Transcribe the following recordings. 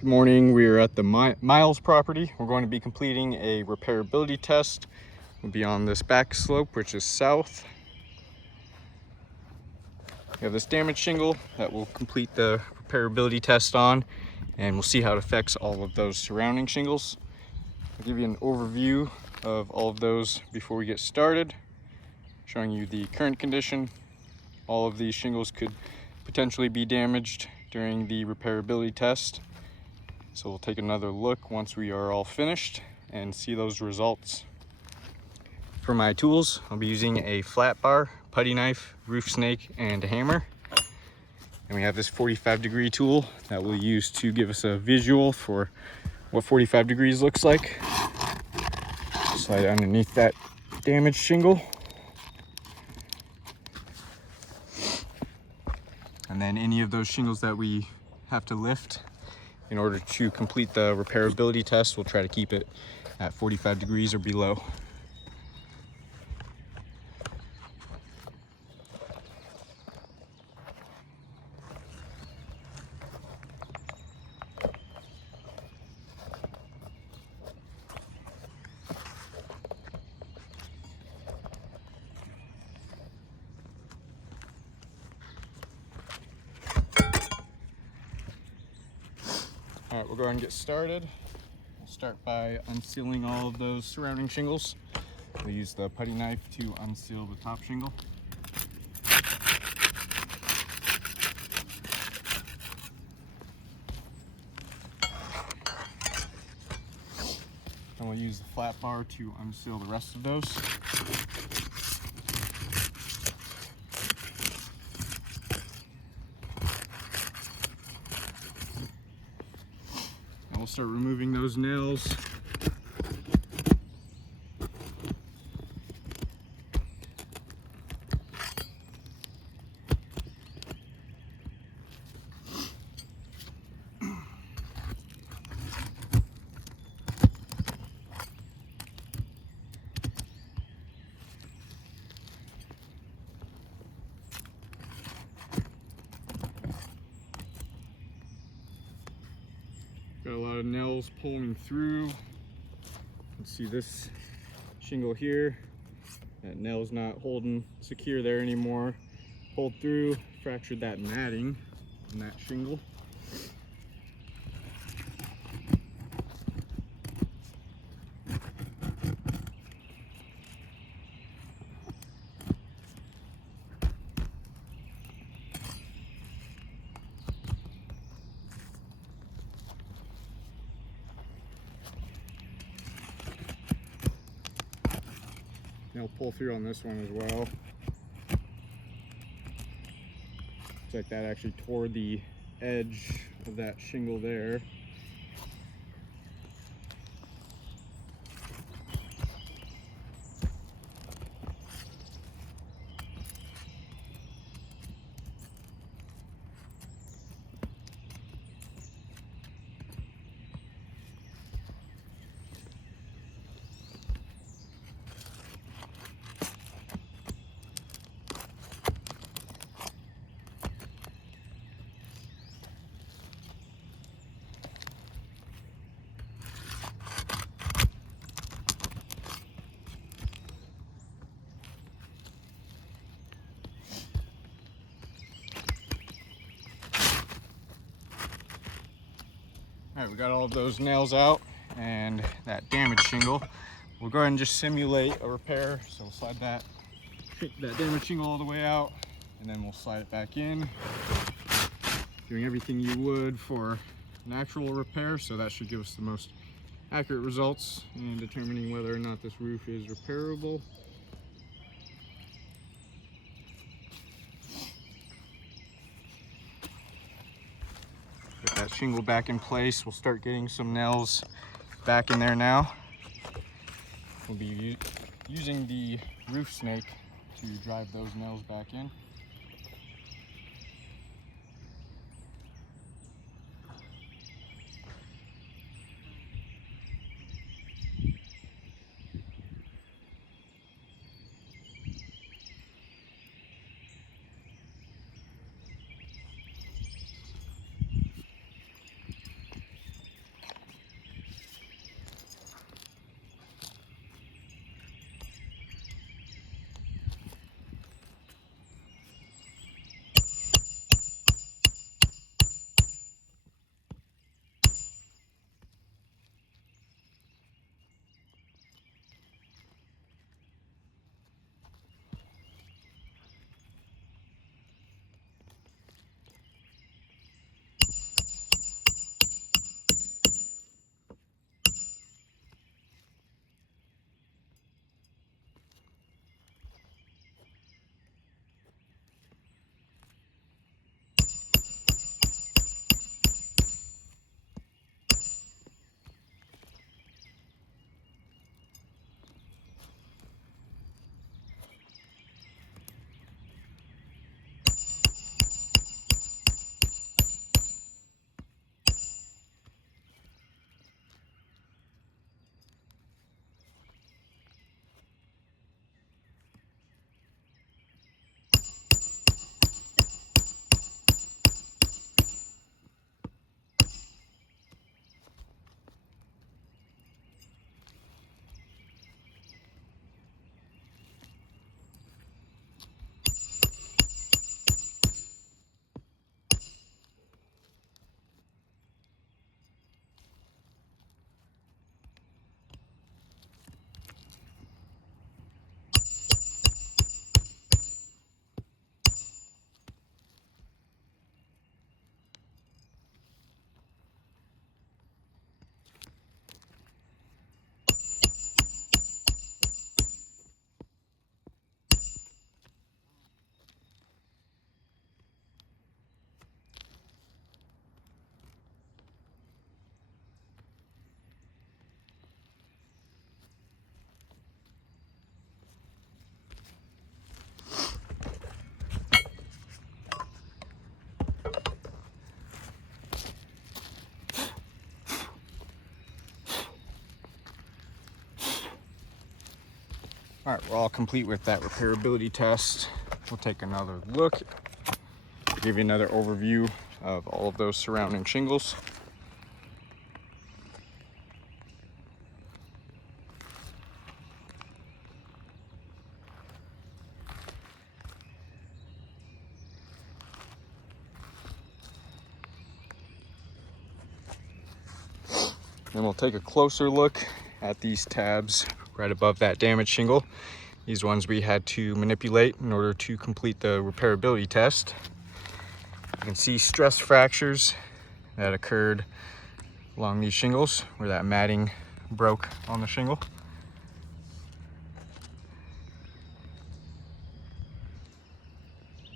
Good morning. We are at the Miles property. We're going to be completing a repairability test. We'll be on this back slope, which is south. We have this damaged shingle that we'll complete the repairability test on, and we'll see how it affects all of those surrounding shingles. I'll give you an overview of all of those before we get started, showing you the current condition. All of these shingles could potentially be damaged during the repairability test. So we'll take another look once we are all finished and see those results. For my tools, I'll be using a flat bar, putty knife, roof snake, and a hammer. And we have this 45-degree tool that we'll use to give us a visual for what 45 degrees looks like. Slide underneath that damaged shingle. And then any of those shingles that we have to lift in order to complete the repairability test, we'll try to keep it at 45 degrees or below. All right, we'll go ahead and get started. We'll start by unsealing all of those surrounding shingles. We'll use the putty knife to unseal the top shingle. And we'll use the flat bar to unseal the rest of those. We'll start removing those nails. Got a lot of nails pulling through. You can see this shingle here. That nail's not holding secure there anymore. Pulled through, fractured that matting on that shingle. Nail pull through on this one as well. Looks like that actually tore the edge of that shingle there. All right, we got all of those nails out and that damaged shingle. We'll go ahead and just simulate a repair. So we'll slide that damaged shingle all the way out, and then we'll slide it back in, doing everything you would for an actual repair. So that should give us the most accurate results in determining whether or not this roof is repairable. Get that shingle back in place. We'll start getting some nails back in there now. We'll be using the roof snake to drive those nails back in. All right, we're all complete with that repairability test. We'll take another look, give you another overview of all of those surrounding shingles. Then we'll take a closer look at these tabs right above that damaged shingle. These ones we had to manipulate in order to complete the repairability test. You can see stress fractures that occurred along these shingles where that matting broke on the shingle.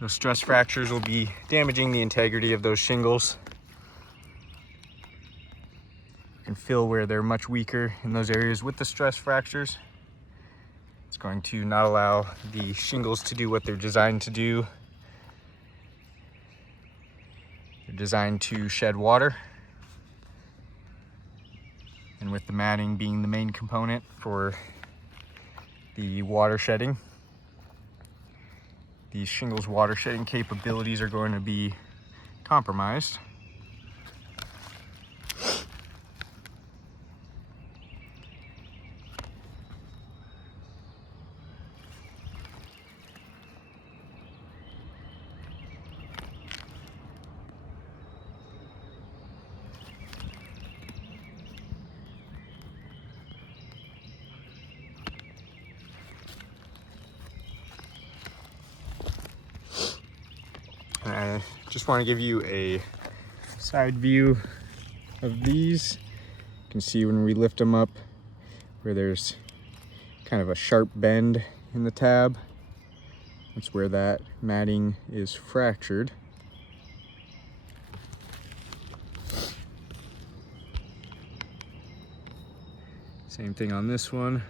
Those stress fractures will be damaging the integrity of those shingles. You can feel where they're much weaker in those areas with the stress fractures. It's going to not allow the shingles to do what they're designed to do. They're designed to shed water. And with the matting being the main component for the water shedding, these shingles' water shedding capabilities are going to be compromised. I just want to give you a side view of these. You can see when we lift them up where there's kind of a sharp bend in the tab. That's where that matting is fractured. Same thing on this one.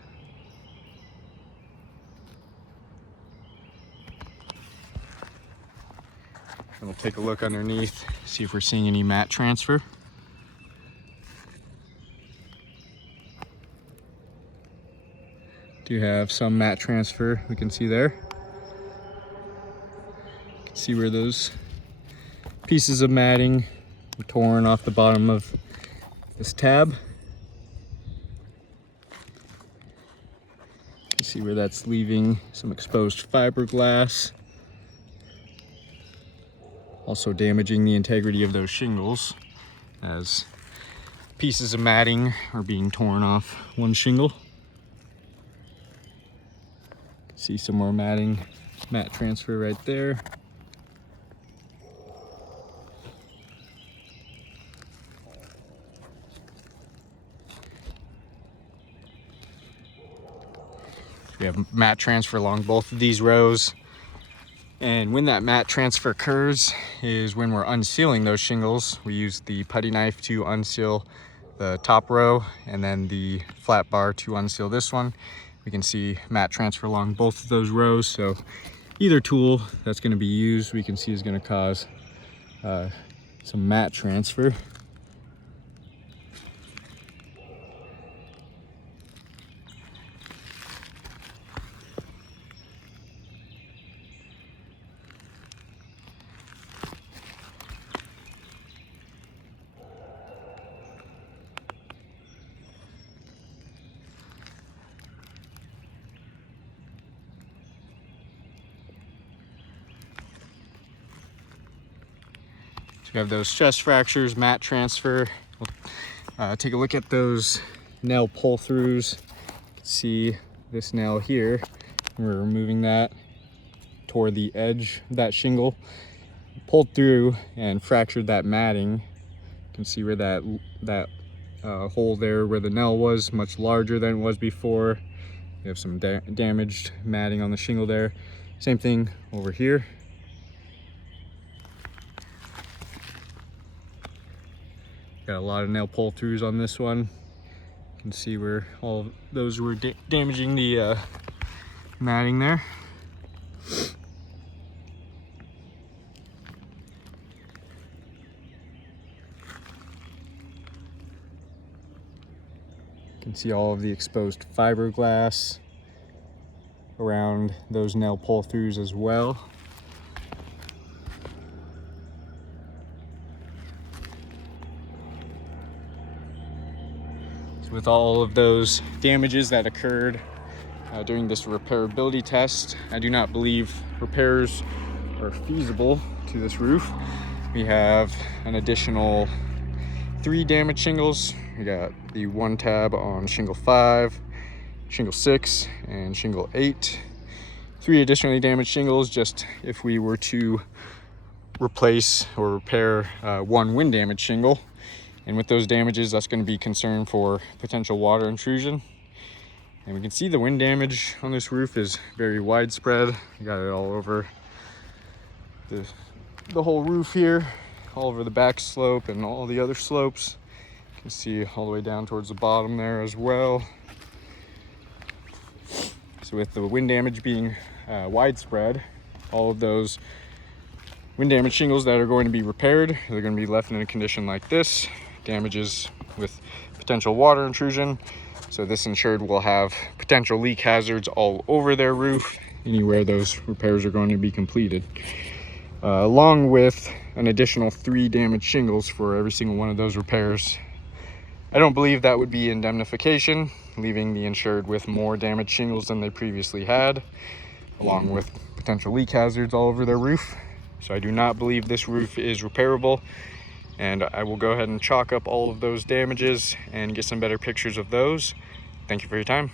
And we'll take a look underneath, see if we're seeing any mat transfer. Do have some mat transfer we can see there. You can see where those pieces of matting were torn off the bottom of this tab. You can see where that's leaving some exposed fiberglass. Also damaging the integrity of those shingles as pieces of matting are being torn off one shingle. See some more mat transfer right there. We have mat transfer along both of these rows. And when that mat transfer occurs is when we're unsealing those shingles. We use the putty knife to unseal the top row and then the flat bar to unseal this one. We can see mat transfer along both of those rows. So either tool that's going to be used, we can see is going to cause some mat transfer. We have those stress fractures, mat transfer. We'll take a look at those nail pull-throughs. See this nail here. We're removing that toward the edge of that shingle. Pulled through and fractured that matting. You can see where that hole there where the nail was much larger than it was before. We have some damaged matting on the shingle there. Same thing over here. Got a lot of nail pull-throughs on this one. You can see where all of those were damaging the matting there. You can see all of the exposed fiberglass. around those nail pull-throughs as well. So with all of those damages that occurred during this repairability test, I do not believe repairs are feasible to this roof. We have an additional 3 damaged shingles. We got the 1 tab on shingle 5, shingle 6, and shingle 8. 3 additionally damaged shingles just if we were to replace or repair 1 wind damage shingle. And with those damages, that's going to be concern for potential water intrusion. And we can see the wind damage on this roof is very widespread. We got it all over the whole roof here, all over the back slope and all the other slopes. You can see all the way down towards the bottom there as well. So with the wind damage being widespread, all of those wind damage shingles that are going to be repaired, they're going to be left in a condition like this. Damages with potential water intrusion. So this insured will have potential leak hazards all over their roof, anywhere those repairs are going to be completed. Along with an additional 3 damaged shingles for every single one of those repairs. I don't believe that would be indemnification, leaving the insured with more damaged shingles than they previously had, along with potential leak hazards all over their roof. So I do not believe this roof is repairable, and I will go ahead and chalk up all of those damages and get some better pictures of those. Thank you for your time.